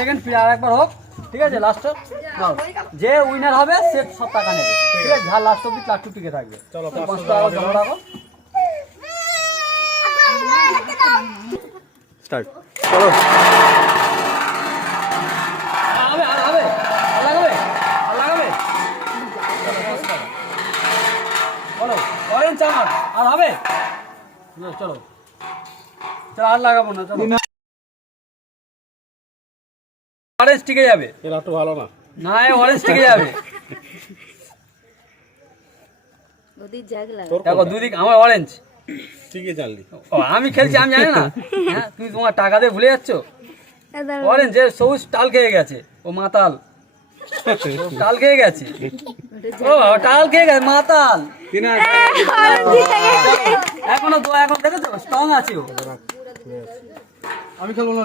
Second free আর একবার হোক, ঠিক আছে? লাস্ট নাও, যে উইনার হবে সে সব টাকা নেবে, ঠিক আছে? যা লাস্ট অব্দি লাস্ট টিকে থাকবে। চলো 500 টাকা জমা রাখো, স্টার্ট চলো। হবে আর হবে, আর লাগাবে, আর লাগাবে, বলো অরেঞ্জ আমার আর হবে, চলো চলো আর লাগাবো না, চলো অরেঞ্জ টিকে যাবে। এটা একটু ভালো না, না অরেঞ্জ টিকে যাবে। দেখো দুদিক আমার অরেঞ্জ, ঠিকই জানলি। ও আমি খেলছি আমি জানি না, হ্যাঁ তুমি তোমার টাকা দিয়ে ভুলে যাচ্ছ। অরেঞ্জ যে সবুজ টাল খেয়ে গেছে, ও মাতাল, টাল খেয়ে গেছে, ও টাল খেয়ে গেছে মাতাল। এখনো এখন দেখেছো স্ট্রং আছে ও। আমি খেলবো না।